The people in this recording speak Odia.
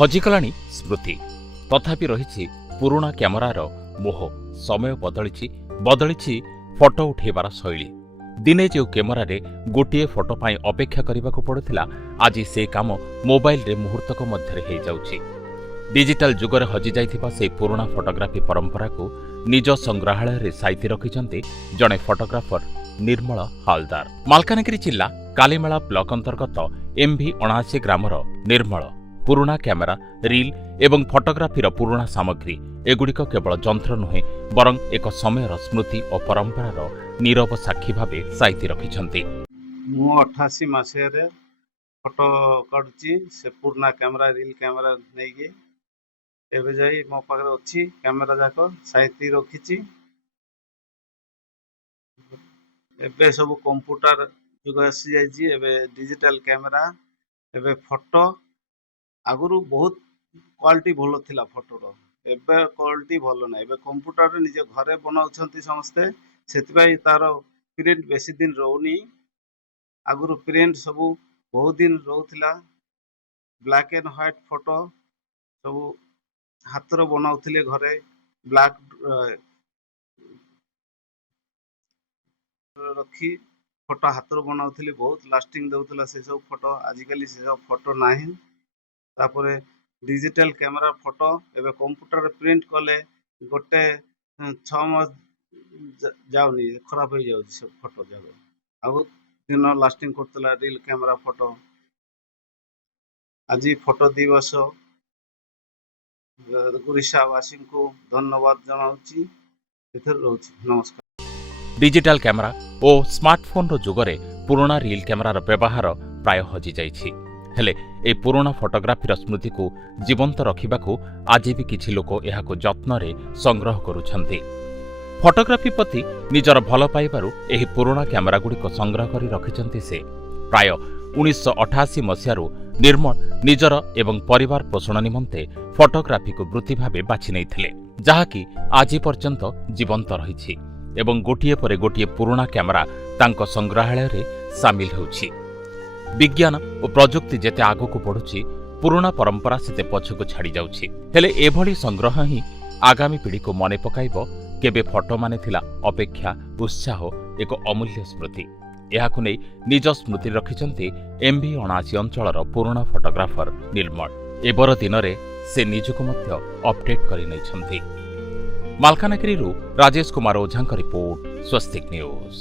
ହଜିଗଲାଣି ସ୍ମୃତି। ତଥାପି ରହିଛି ପୁରୁଣା କ୍ୟାମେରାର ମୋହ। ସମୟ ବଦଳିଛି ଫଟୋ ଉଠାଇବାର ଶୈଳୀ। ଦିନେ ଯେଉଁ କ୍ୟାମେରାରେ ଗୋଟିଏ ଫଟୋ ପାଇଁ ଅପେକ୍ଷା କରିବାକୁ ପଡୁଥିଲା, ଆଜି ସେ କାମ ମୋବାଇଲରେ ମୁହୂର୍ତ୍ତକ ମଧ୍ୟରେ ହୋଇଯାଉଛି। ଡିଜିଟାଲ ଯୁଗରେ ହଜିଯାଇଥିବା ସେହି ପୁରୁଣା ଫଟୋଗ୍ରାଫି ପରମ୍ପରାକୁ ନିଜ ସଂଗ୍ରହାଳୟରେ ସାଇତି ରଖିଛନ୍ତି ଜଣେ ଫଟୋଗ୍ରାଫର ନିର୍ମଳ ହାଲଦାର। ମାଲକାନଗିରି ଜିଲ୍ଲା କାଲିମେଳା ବ୍ଲକ ଅନ୍ତର୍ଗତ MV79 ଗ୍ରାମର ନିର୍ମଳ ପୁରୁଣା କ୍ୟାମେରା, ରିଲ୍ ଏବଂ ଫଟୋଗ୍ରାଫିର ପୁରୁଣା ସାମଗ୍ରୀ ଏଗୁଡ଼ିକ କେବଳ ଯନ୍ତ୍ର ନୁହେଁ, ବରଂ ଏକ ସମୟର ସ୍ମୃତି ଓ ପରମ୍ପରାର ନୀରବ ସାକ୍ଷୀ ଭାବେ ସାଇତି ରଖିଛନ୍ତି। ମୁଁ 88 ମସିହାରେ ଫଟୋ କାଢୁଛି। ସେ ପୁରୁଣା କ୍ୟାମେରା, ରିଲ୍ କ୍ୟାମେରା ନେଇକି ଏବେ ଯାଇ ମୋ ପାଖରେ ଅଛି। କ୍ୟାମେରା ଯାକ ସାଇତି ରଖିଛି। ଏବେ ସବୁ କମ୍ପ୍ୟୁଟର ଯୁଗ ଆସିଯାଇଛି। ଏବେ ଡିଜିଟାଲ କ୍ୟାମେରା, ଏବେ ଫଟୋ ଆଗରୁ ବହୁତ କ୍ୱାଲିଟି ଭଲ ଥିଲା ଫଟୋର, ଏବେ କ୍ୱାଲିଟି ଭଲ ନାହିଁ। ଏବେ କମ୍ପ୍ୟୁଟରରେ ନିଜ ଘରେ ବନାଉଛନ୍ତି ସମସ୍ତେ, ସେଥିପାଇଁ ତାର ପ୍ରିଣ୍ଟ ବେଶୀ ଦିନ ରହୁନି। ଆଗରୁ ପ୍ରିଣ୍ଟ ସବୁ ବହୁତ ଦିନ ରହୁଥିଲା। ବ୍ଲାକ୍ ଆଣ୍ଡ ହ୍ୱାଇଟ୍ ଫଟୋ ସବୁ ହାତରେ ବନାଉଥିଲେ ଘରେ, ବ୍ଲାକ୍ ରଖି ଫଟୋ ହାତରେ ବନାଉଥିଲେ, ବହୁତ ଲାଷ୍ଟିଂ ଦେଉଥିଲା ସେ ସବୁ ଫଟୋ। ଆଜିକାଲି ସେ ସବୁ ଫଟୋ ନାହିଁ। ତାପରେ ଡିଜିଟାଲ କ୍ୟାମେରା ଫଟୋ ଏବେ କମ୍ପ୍ୟୁଟରରେ ପ୍ରିଣ୍ଟ କଲେ ଗୋଟେ 6 ମାସ ଯାଉନି, ଖରାପ ହେଇଯାଉଛି ସବୁ ଫଟୋ ଯାକ। ଆଉ ଦିନ ଲାଷ୍ଟିଂ କରୁଥିଲା ରିଲ୍ କ୍ୟାମେରା ଫଟୋ। ଆଜି ଫଟୋ ଦିବସ ଓଡ଼ିଶାବାସୀଙ୍କୁ ଧନ୍ୟବାଦ ଜଣାଉଛି। ଏଥିରେ ରହୁଛି, ନମସ୍କାର। ଡିଜିଟାଲ କ୍ୟାମେରା ଓ ସ୍ମାର୍ଟଫୋନର ଯୁଗରେ ପୁରୁଣା ରିଲ୍ କ୍ୟାମେରାର ବ୍ୟବହାର ପ୍ରାୟ ହଜିଯାଇଛି। ହେଲେ ଏହି ପୁରୁଣା ଫଟୋଗ୍ରାଫିର ସ୍ମୃତିକୁ ଜୀବନ୍ତ ରଖିବାକୁ ଆଜି ବି କିଛି ଲୋକ ଏହାକୁ ଯତ୍ନରେ ସଂଗ୍ରହ କରୁଛନ୍ତି। ଫଟୋଗ୍ରାଫି ପ୍ରତି ନିଜର ଭଲ ପାଇବାରୁ ଏହି ପୁରୁଣା କ୍ୟାମେରାଗୁଡ଼ିକ ସଂଗ୍ରହ କରି ରଖିଛନ୍ତି ସେ। ପ୍ରାୟ 1988 ମସିହାରୁ ନିର୍ମଳ ନିଜର ଏବଂ ପରିବାର ପୋଷଣ ନିମନ୍ତେ ଫଟୋଗ୍ରାଫିକୁ ବୃତ୍ତି ଭାବେ ବାଛି ନେଇଥିଲେ, ଯାହାକି ଆଜି ପର୍ଯ୍ୟନ୍ତ ଜୀବନ୍ତ ରହିଛି ଏବଂ ଗୋଟିଏ ପରେ ଗୋଟିଏ ପୁରୁଣା କ୍ୟାମେରା ତାଙ୍କ ସଂଗ୍ରହାଳୟରେ ସାମିଲ ହେଉଛି। ବିଜ୍ଞାନ ଓ ପ୍ରଯୁକ୍ତି ଯେତେ ଆଗକୁ ବଢ଼ୁଛି, ପୁରୁଣା ପରମ୍ପରା ସେତେ ପଛକୁ ଛାଡ଼ି ଯାଉଛି। ହେଲେ ଏଭଳି ସଂଗ୍ରହ ହିଁ ଆଗାମୀ ପିଢ଼ିକୁ ମନେ ପକାଇବ କେବେ ଫଟୋମାନେ ଥିଲା ଅପେକ୍ଷା, ଉତ୍ସାହ, ଏକ ଅମୂଲ୍ୟ ସ୍ମୃତି। ଏହାକୁ ନେଇ ନିଜ ସ୍ମୃତି ରଖିଛନ୍ତି MV79 ଅଞ୍ଚଳର ପୁରୁଣା ଫଟୋଗ୍ରାଫର ନିର୍ମଳ। ଏବର ଦିନରେ ସେ ନିଜକୁ ମଧ୍ୟ ଅପଡେଟ୍ କରି ନେଇଛନ୍ତି। ମାଲକାନଗିରିରୁ ରାଜେଶ କୁମାର ଓଝାଙ୍କ ରିପୋର୍ଟ, ସ୍ୱସ୍ତିକ ନ୍ୟୁଜ୍।